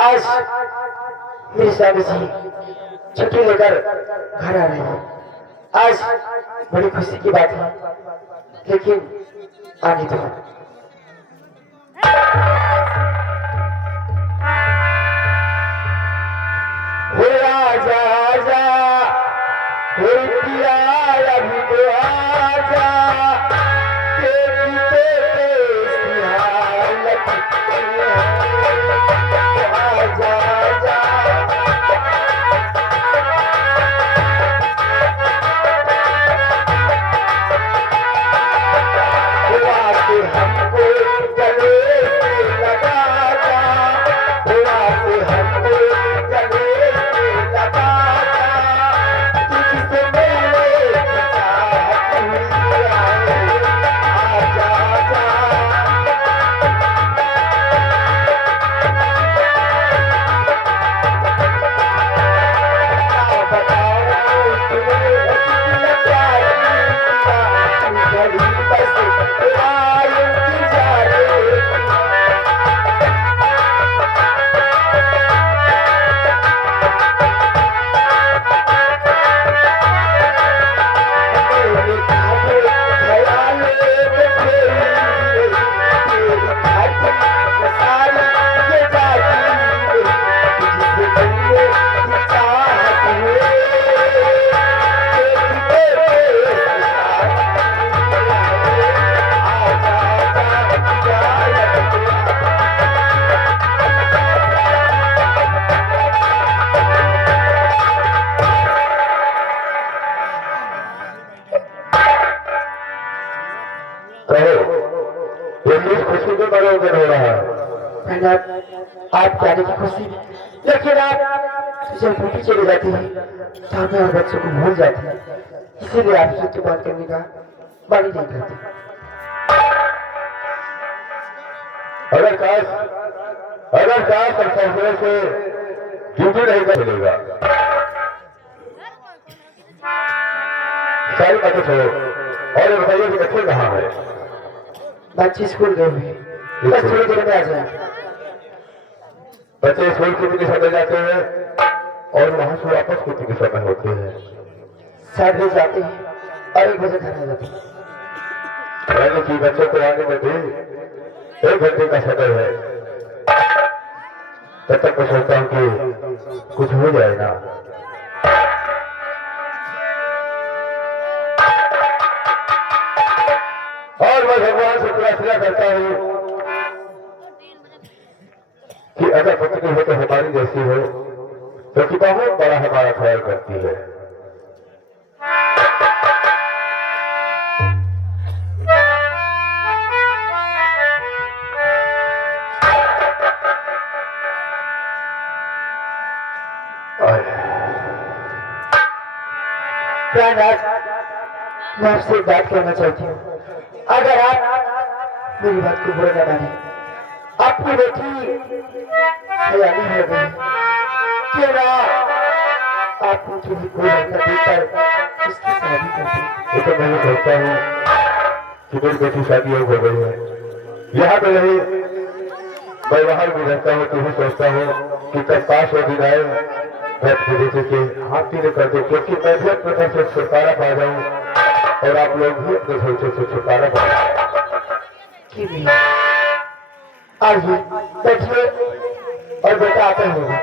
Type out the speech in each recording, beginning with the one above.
आज मेरे स्वामी जी छुट्टी लेकर घर आ रहे हैं। आज बड़ी खुशी की बात है, लेकिन आने दो। हो आजा आजा, हो पिया अभी तो आजा, तेरी तेरी हालत आजा आजा। हुआ के हमको गले से लगा जा, हुआ के हमको गले से लगा जा, तुझसे मिलने की चाहत हुई आए, आजा आजा। बताओ तुम्हें कितना प्यार किया, घड़ी बस आए इंतजार। मेरे खाते ख्याल में तेरी खाती सारी ये जाती, तुझसे मिलने की चाहत हुई, खुशी में मनोरंजन हो रहा है। आप जाने की खुशी, लेकिन आप जब ड्यूटी चले जाती है तो हमें और बच्चों को भूल जाती है, इसीलिए आपसे तो बात करने का मन ही नहीं करती। अगर काश संसार से ड्यूटी नहीं कर मिलेगा, सारी बातें छोड़ो और ये बताइए कि बच्चे कहाँ है? बच्चे स्कूल गए हुए, बस थोड़ी देर में आ जाए। बच्चे स्कूल के भी समय जाते हैं और वहां से वापस कुछ के समय होते हैं। 7 बजे जाते हैं और 1 बजे घर आ जाते हैं। मैंने कि बच्चों को आने में भी 1 घंटे का समय है, तब तक मैं सोचता हूँ कि कुछ हो जाए ना। और मैं भगवान से प्रार्थना करता हूँ कि अगर पत्नी हो तो हमारी जैसी हो, तो कि बहुत बड़ा हमारा ख्याल करती है। मैं आपसे एक बात कहना चाहती हूँ, अगर आप मेरी बात को बुरा न माने, आपकी बेटी सयानी हो गई, क्यों ना आप उनके लिए कोई लड़का देकर उसकी शादी कर दें। ये तो मैं सोचता हूँ कि मेरी बेटी शादी हो गई है, यहाँ पे नहीं मैं बाहर भी रहता हूँ, तो भी सोचता हूँ कि कब 5 दिन आए मैं अपनी बेटी के हाथ पीले कर दे, क्योंकि मैं भी अपने घर से छुटकारा पा जाऊँ और आप लोग भी अपने सोचे से छुटकारा पा जाए। आइए बैठिए और बेटा आते होगा।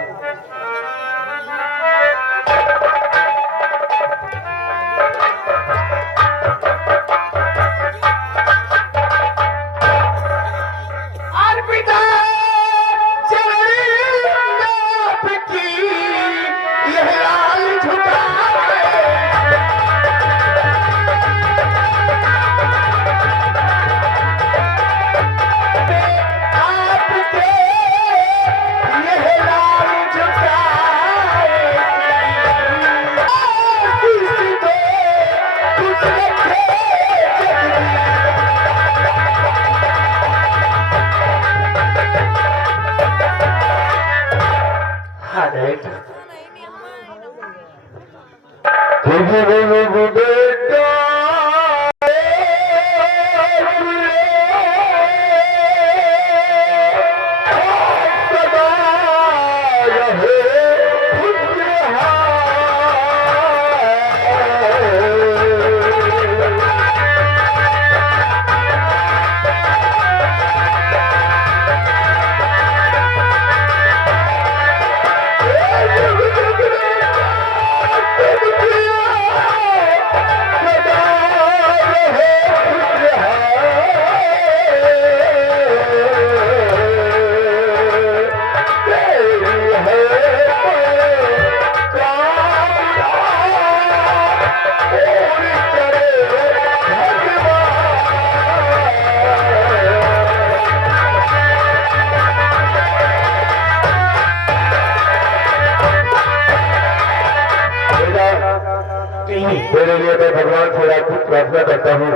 मेरे लिए मैं भगवान से राजपूत प्रार्थना करता हूँ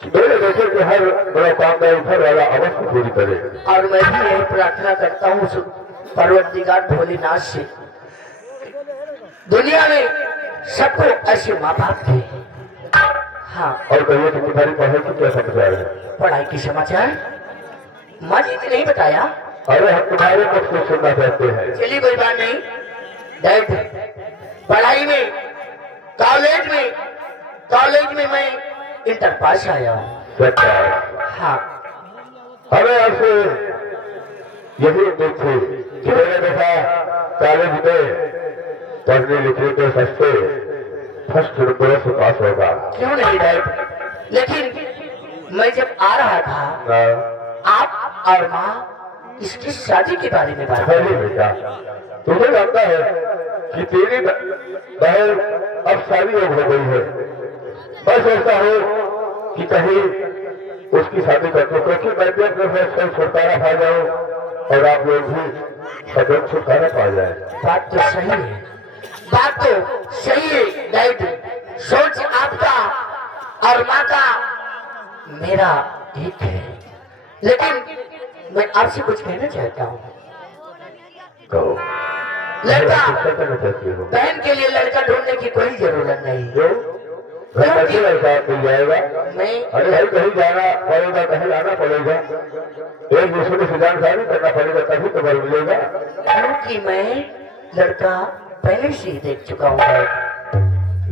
कि मेरे बेटे के हर बड़ा काम का ऊपर वाला अवश्य पूरी करे। और मैं भी यही प्रार्थना करता हूँ परवरदिगार भोलेनाथ से, दुनिया में सबको ऐसे माँ बाप थे। हाँ, और कहिए कि तुम्हारी पढ़ाई की क्या समाचार है? पढ़ाई की समाचार माँ जी ने नहीं बताया। अरे हम तुम्हारे मुख से सुनना चाहते हैं। चलिए कोई बात नहीं डैड, पढ़ाई में कॉलेज में मैं इंटर पास आया हूँ। हाँ, हमें आपसे यही उम्मीद थी कि मेरे बेटा कॉलेज में पढ़ने लिखने के सस्ते फर्स्ट नंबरों से पास होगा। क्यों नहीं डैड, लेकिन मैं जब आ रहा था आप और माँ इसकी शादी के बारे में बात नहीं बेटा, तुझे लगता है कि तेरी बहन अब शादी हो गई है। मैं सोचता हूँ कि कहीं उसकी शादी कर दो, क्योंकि मैं भी अपने फैसले छुटकारा पा जाऊँ और आप लोग भी सदन छुटकारा पा जाए। बात तो सही है डैड। सोच आपका और माँ का मेरा एक है, लेकिन मैं आपसे कुछ कहना चाहता हूँ। कहो। लड़का करना चाहती हो? बहन के लिए लड़का ढूंढने की कोई जरूरत नहीं। कैसे लड़का मिल जाएगा? मैं अरे भाई कहीं जाना पड़ेगा, कहीं आना पड़ेगा, एक दूसरे को जानकारी करना पड़ेगा, तभी तो बल मिलेगा। क्योंकि मैं लड़का पहले से ही देख चुका हूँ।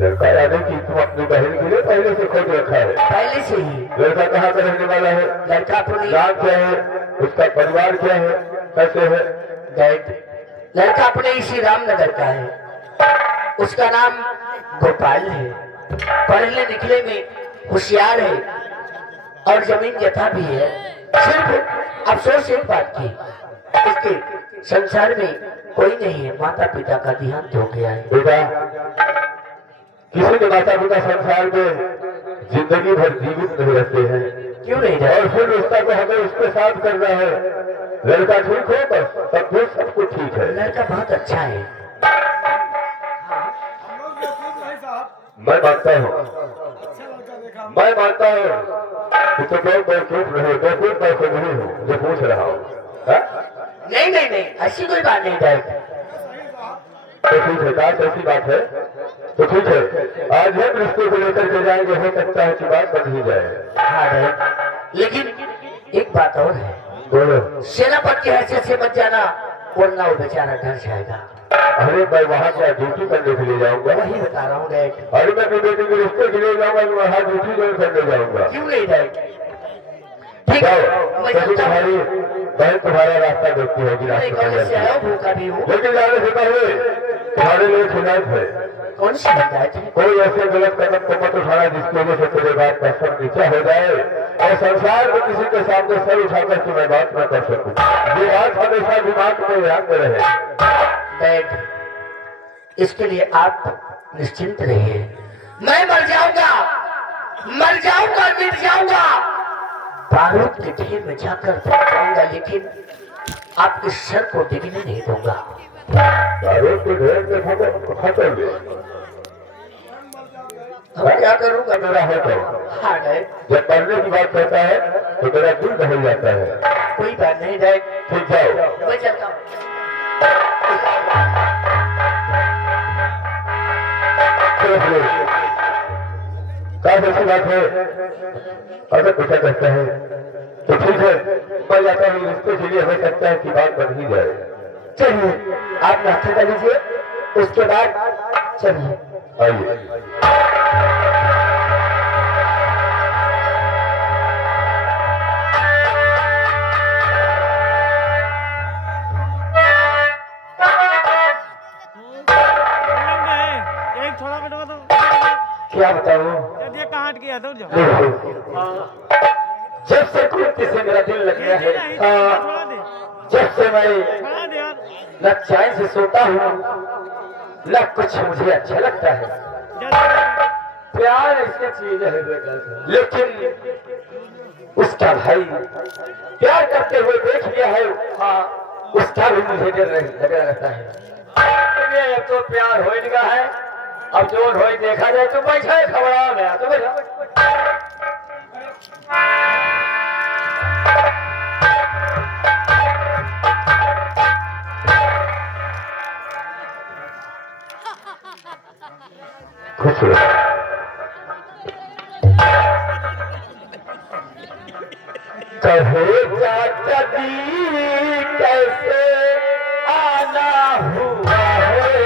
लड़का यानी कि तुम अपनी बहन के लिए पहले से खोज रखा है? पहले से ही। लड़का कहाँ का रहने वाला है? लड़का अपनी नाम क्या है, उसका परिवार क्या है, कैसे है? डैड, लड़का अपने इसी रामनगर का है। उसका नाम गोपाल है। पढ़ने लिखने में होशियार है और जमीन जथा भी है। सिर्फ अफसोस एक बात की, इसके संसार में कोई नहीं है, माता पिता का देहांत हो गया है। बेटा, किसी के माता पिता संसार में जिंदगी भर जीवित नहीं रहते हैं। क्यों नहीं और रहे? फिर रिश्ता को हमें उसके साथ करना है। लड़का ठीक हो बस, तब फिर सब कुछ ठीक है। लड़का बहुत अच्छा है। मैं मानता हूँ कि तुम लोग बेवकूफ नहीं, बेवकूफ मैं खुद ही हूँ जो पूछ रहा हूँ। नहीं, ऐसी कोई बात नहीं डैड। तो ठीक है, बात ऐसी बात है तो ठीक है, आज हम रिश्ते को लेकर के जाएंगे, हो सकता है कि बात बन ही जाए। हाँ डैड, लेकिन एक बात और है। बोलो। सेनापति की हैसियत से मत जाना, वरना वो बेचारा डर जाएगा। अरे मैं वहाँ क्या ड्यूटी करने के लिए जाऊंगा? वही बता रहा हूँ डैड। अरे मैं अपनी बेटी के रिश्ते के लिए जाऊंगा, मैं वहाँ ड्यूटी ज्वाइन करने जाऊंगा। क्यों नहीं डैड? ठीक है, मैं क्योंकि चलता हूँ। तुम्हारी बहन तुम्हारा रास्ता देखती होगी, मैं रास्ता कॉलेज से आया हूँ, भूखा भी हूँ। लेकिन जाने से पहले तुम्हारे लिए शिकायत है। कौन सी शिकायत है? कोई ऐसे गलत कदम को मत उठाना जिसकी वजह से तेरे बात का सर नीचा हो जाए और संसार में किसी के सामने सर उठाकर के मैं बात न कर सकूं। ये बात हमेशा दिमाग में याद रहे। डैड, इसके लिए आप निश्चिंत रहिए। मैं मर जाऊंगा, मिट जाऊंगा, बारूद के ढेर में जाकर फंस जाऊंगा, लेकिन आपके सर को डिगने नहीं दूंगा। बारूद के ढेर में फंसोगे? अब क्या करूंगा? मेरा है तो हाँ डैड। जब मरने की बात करता है तो मेरा दिल दहल जाता है। कोई बात नहीं डैड, ठीक जाओ। मैं चलता हूँ। काफी अच्छी बात है। अगर पूछा करता है तो ठीक है, मैं जाता हूँ, रिश्ते के लिए हो सकता है कि बात बन ही जाए। चलिए, आप नाश्ता कर लीजिए, उसके बाद चलिए। आइए। क्या बताऊं? कहाँ किया था जब से कुर्ती से मेरा दिल लग गया है, जब से मैं न चैन से सोता हूँ, न कुछ मुझे अच्छा लगता है। प्यार ऐसी चीज है लेकिन उसका भाई प्यार करते हुए देख लिया है, हाँ, उसका भी मुझे डर लगा रहता है। तो प्यार हो गया है, अब जो हो देखा जाए तो बैठा है खबरा गया तो बैठा खुश रहो। कहे चाचा जी कैसे आना हुआ है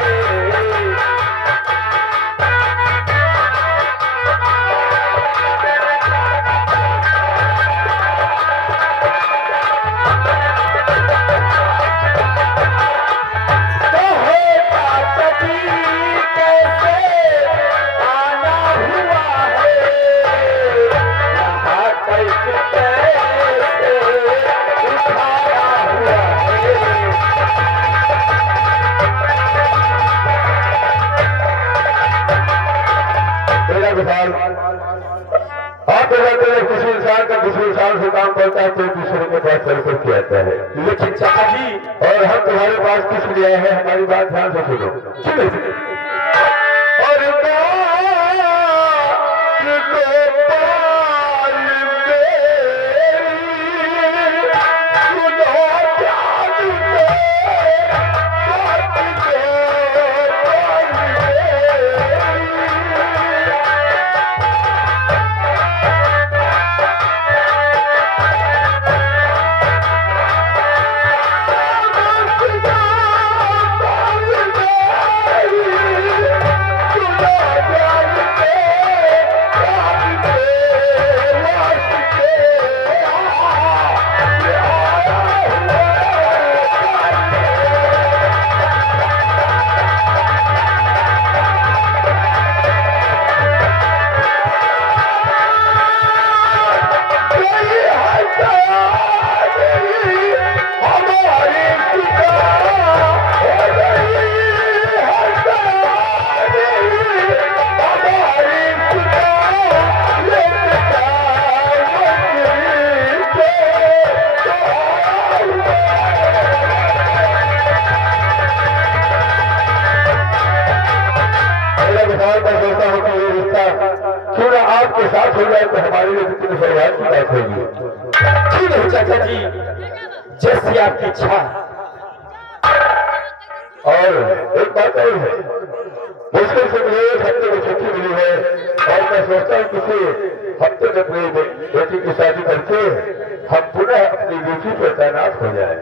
आप किसी इंसान का दूसरे इंसान से काम करता है तो दूसरे के पास चलकर किया जाता है। लेकिन चाचा जी और हम तुम्हारे पास किस लिए आए हैं हमारी बात ध्यान से सुनो। और आपके साथ हो जाए तो हमारे लिए कितनी सौभाग्य की बात होगी। ठीक है चाचा जी जैसी आपकी इच्छा। और एक बात और है, मुश्किल से मुझे एक हफ्ते की छुट्टी मिली है और मैं सोचता हूँ किसी हफ्ते में अपनी बेटी की शादी करके हम पुनः अपनी ड्यूटी पर तैनात हो जाए।